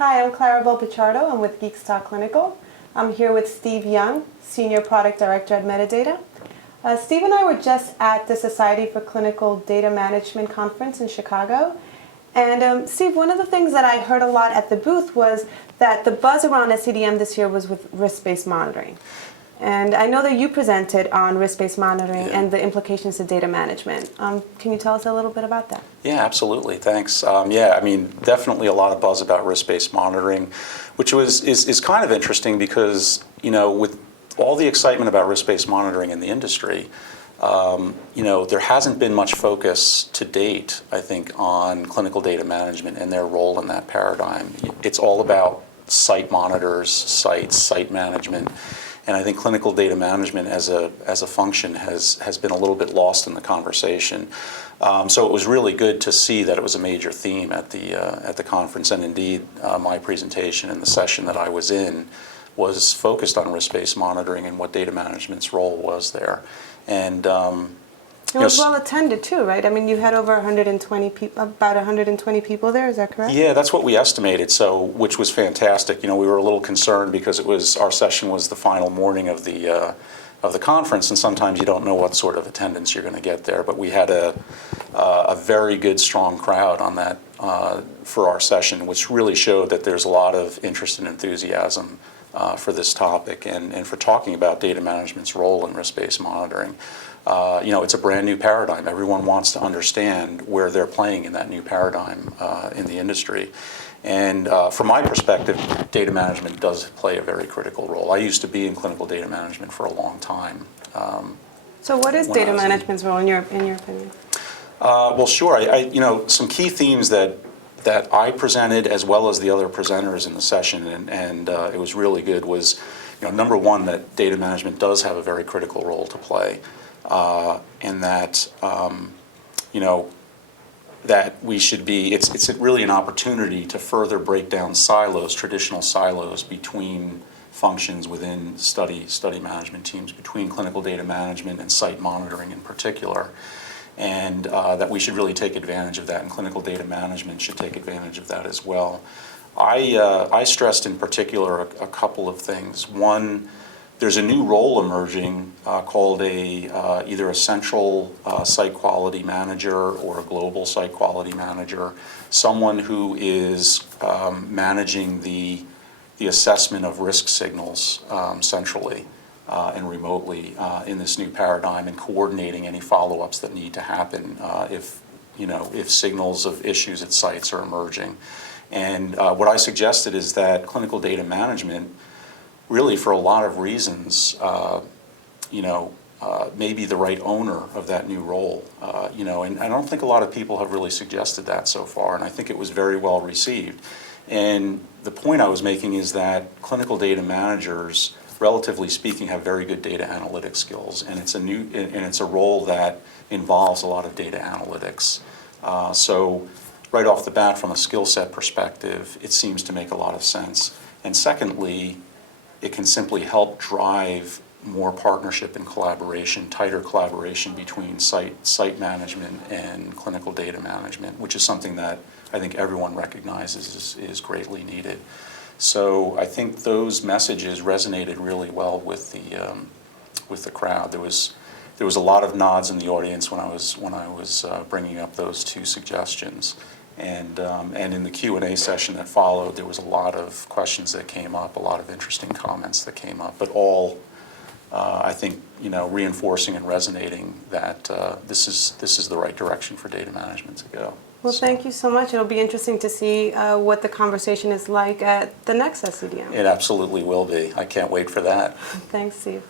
Hi, I'm Claribel Pichardo. I'm with Geekstock Clinical. I'm here with Steve Young, Senior Product Director at Medidata. Steve and I were just at the Society for Clinical Data Management conference in Chicago. And Steve, one of the things that I heard a lot at the booth was that the buzz around SCDM this year was with risk-based monitoring. And I know that you presented on risk-based monitoring and the implications to data management. Can you tell us a little bit about that? Yeah, absolutely. Thanks. Yeah, I mean, definitely a lot of buzz about risk-based monitoring, which is kind of interesting because, you know, with all the excitement about risk-based monitoring in the industry, you know, there hasn't been much focus to date, I think, on clinical data management and their role in that paradigm. It's all about site monitors, sites, site management. And I think clinical data management as a function has been a little bit lost in the conversation. So it was really good to see that it was a major theme at the conference, and indeed my presentation and the session that I was in was focused on risk-based monitoring and what data management's role was there. And it was well attended too, right? I mean, you had over 120 people, about 120 people there. Is that correct? Yeah, that's what we estimated. So, which was fantastic. You know, we were a little concerned because our session was the final morning of the conference, and sometimes you don't know what sort of attendance you're going to get there. But we had a very good, strong crowd on that for our session, which really showed that there's a lot of interest and enthusiasm for this topic and for talking about data management's role in risk-based monitoring. You know, it's a brand new paradigm. Everyone wants to understand where they're playing in that new paradigm in the industry. And from my perspective, data management does play a very critical role. I used to be in clinical data management for a long time. So what is data management's role in your opinion? Well, sure. You know, some key themes that I presented as well as the other presenters in the session, and it was really good, was, you know, number one, that data management does have a very critical role to play. And that, you know, that we should be, it's really an opportunity to further break down silos, traditional silos between functions within study management teams, between clinical data management and site monitoring in particular. And that we should really take advantage of that, and clinical data management should take advantage of that as well. I stressed in particular a couple of things. One, there's a new role emerging called either a central site quality manager or a global site quality manager, someone who is managing the assessment of risk signals centrally and remotely in this new paradigm, and coordinating any follow-ups that need to happen if signals of issues at sites are emerging. And what I suggested is that clinical data management, really for a lot of reasons, may be the right owner of that new role. And I don't think a lot of people have really suggested that so far, and I think it was very well received. And the point I was making is that clinical data managers, relatively speaking, have very good data analytics skills, and it's a role that involves a lot of data analytics. So right off the bat, from a skill set perspective, it seems to make a lot of sense. And secondly, it can simply help drive more partnership and collaboration, tighter collaboration between site management and clinical data management, which is something that I think everyone recognizes is greatly needed. So I think those messages resonated really well with the crowd. There was a lot of nods in the audience when I was bringing up those two suggestions. And in the Q&A session that followed, there was a lot of questions that came up, a lot of interesting comments that came up, but all, I think, reinforcing and resonating that this is the right direction for data management to go. Well, thank you so much. It'll be interesting to see what the conversation is like at the next SCDM. It absolutely will be. I can't wait for that. Thanks, Steve.